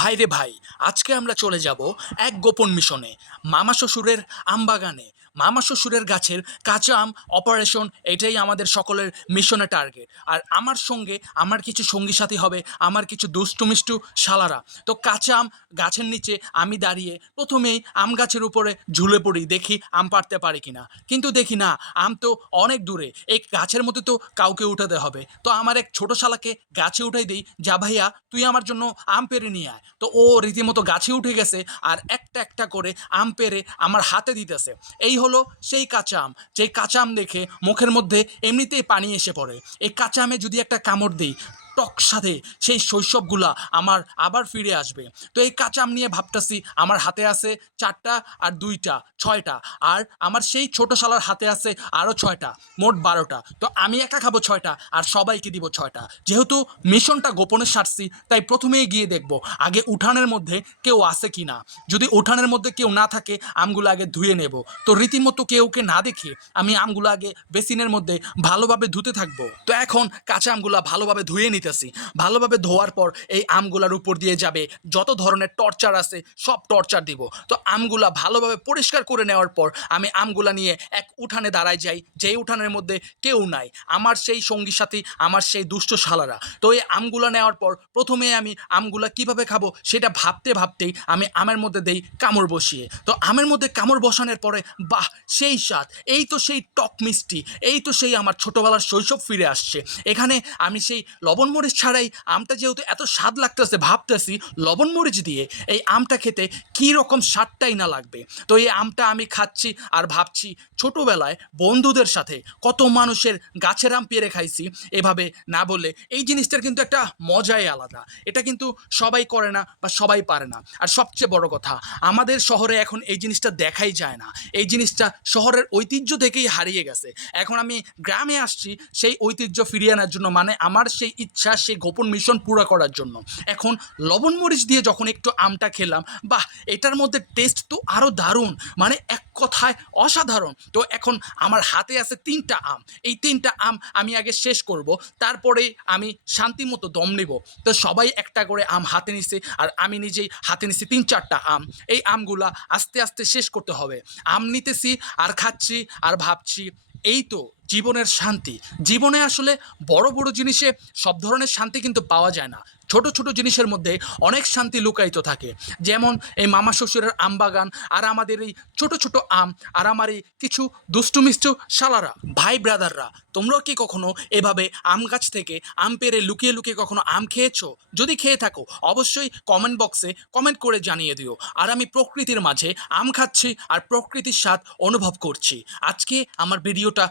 ভাই রে ভাই আজকে আমরা চলে যাব এক গোপন মিশনে মামা শ্বশুরের আমবাগানে। মামা শ্বশুরের গাছের কাঁচা আম অপারেশন এটাই আমাদের সকলের মিশনের টার্গেট আর আমার সঙ্গে আমার কিছু সঙ্গী সাথী হবে, আমার কিছু দুষ্টু মিষ্টু শালারা। তো কাঁচা আম গাছের নিচে আমি দাঁড়িয়ে প্রথমেই আম গাছের উপরে ঝুলে পড়ি, দেখি আম পারতে পারি কিনা। কিন্তু দেখি না, আম তো অনেক দূরে, এই গাছের মধ্যে তো কাউকে উঠাতে হবে। তো আমার এক ছোট শালাকে গাছে উঠাই দিই, যা ভাইয়া, তুই আমার জন্য আম পেরে নিয়ে আয়। তো ও রীতিমতো গাছে উঠে গেছে, আর একটা একটা করে আম পেরে আমার হাতে দিতেছে। এই হলো সেই কাঁচা আম যেই কাঁচা আম দেখে মুখের মধ্যে এমনিতেই পানি এসে পড়ে। এই কাঁচা আমে যদি একটা কামড় দিই টক সাথে সেই শৈশবগুলা আমার আবার ফিরে আসবে। তো এই কাঁচা আম নিয়ে ভাবতেছি আমার হাতে আছে চারটা আর দুইটা, ছয়টা। আর আমার সেই ছোট শালার হাতে আছে আরও ছয়টা, মোট বারোটা। তো আমি একা খাব ছয়টা আর সবাইকে দিব ছয়টা। যেহেতু মিশনটা গোপনে সারছি, তাই প্রথমেই গিয়ে দেখব আগে উঠানের মধ্যে কেউ আছে কি না যদি উঠানের মধ্যে কেউ না থাকে, আমগুলো আগে ধুয়ে নেব। তো রীতিমতো কেউকে না দেখে আমি আমগুলো আগে বেসিনের মধ্যে ভালোভাবে ধুতে থাকব। তো এখন কাঁচা আমগুলা ভালোভাবে ধুয়ে নিতেছি ভালোভাবে ধোয়ার পর এই আমগুলার উপর দিয়ে যাবে। যত ধরনের টর্চার আছে, সব টর্চার দিব। তো আমগুলা ভালোভাবে পরিষ্কার করে নেওয়ার পর আমি আমগুলা নিয়ে এক উঠানে দাঁড়ায় যাই। যেই উঠানের মধ্যে কেউ নাই। আমার সেই সঙ্গী সাথী, আমার সেই দুষ্ট শালারা। তো এই আমগুলা নেওয়ার পর প্রথমে আমি আমগুলা কীভাবে খাব সেটা ভাবতে ভাবতেই আমি আমের মধ্যে দেই কামড় বসিয়ে। তো আমের মধ্যে কামড় বসানোর পরে, বাহ, সেই স্বাদ। এই তো সেই টক মিষ্টি। এই তো সেই আমার ছোটোবেলার শৈশব ফিরে আসছে। এখানে আমি সেই লবণ মরিচ ছাড়াই আমটা যেহেতু এত স্বাদ লাগতেছে, ভাবতেছি লবণ মরিচ দিয়ে এই আমটা খেতে কী রকম স্বাদটাই না লাগবে। তো এই আমটা আমি খাচ্ছি আর ভাবছি ছোটোবেলায় বন্ধুদের সাথে কত মানুষের গাছের আম পেরে খাইছি, এভাবে না বলে এই জিনিসটার কিন্তু একটা মজাই আলাদা। এটা কিন্তু সবাই করে না বা সবাই পারে না। আর সবচেয়ে বড় কথা, আমাদের শহরে এখন এই জিনিসটা দেখাই যায় না। এই জিনিসটা শহরের ঐতিহ্য থেকেই হারিয়ে গেছে। এখন আমি গ্রামে আসছি, সেই ঐতিহ্য ফিরিয়ে আনার জন্য মানে আমার সেই ইচ্ছা সেই গোপন মিশন পুরো করার জন্য। এখন লবণ মরিচ দিয়ে যখন একটু আমটা খেলাম, বাহ, এটার মধ্যে টেস্ট তো আরও দারুণ। মানে এক কথায় অসাধারণ। তো এখন আমার হাতে আছে তিনটা আম। এই তিনটা আম আমি আগে শেষ করব, তারপরে আমি শান্তি মতো দম নেব। তো সবাই একটা করে আম হাতে নিছে, আর আমি নিজেই হাতে নিছি তিন চারটা আম। এই আমগুলা আস্তে আস্তে শেষ করতে হবে। আম নিতেছি, আর খাচ্ছি, আর ভাবছি, এই তো জীবনের শান্তি। জীবনে আসলে বড় বড় জিনিসে সব ধরনের শান্তি কিন্তু পাওয়া যায় না। ছোট ছোট জিনিসের মধ্যে অনেক শান্তি লুকায়িত থাকে। যেমন এই মামা শ্বশুরের আম বাগান আর আমাদের এই ছোট ছোট আম আর আমার এই কিছু দুষ্টু, মিষ্টু শালারা, ভাই ব্রাদাররা, তোমরাও কি কখনো এভাবে আম গাছ থেকে আম পেরে লুকিয়ে লুকিয়ে কখনো আম খেয়েছো? যদি খেয়ে থাকো, অবশ্যই কমেন্ট বক্সে কমেন্ট করে জানিয়ে দিও। আর আমি প্রকৃতির মাঝে আম খাচ্ছি আর প্রকৃতির স্বাদ অনুভব করছি। আজকে আমার ভিডিওটা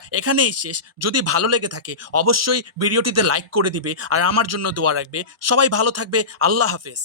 এখানেই শেষ। যদি ভালো লেগে থাকে, অবশ্যই ভিডিওটিতে লাইক করে দিবে আর আমার জন্য দোয়া রাখবে। সবাই ভালো থাকবে। আল্লাহ হাফেজ।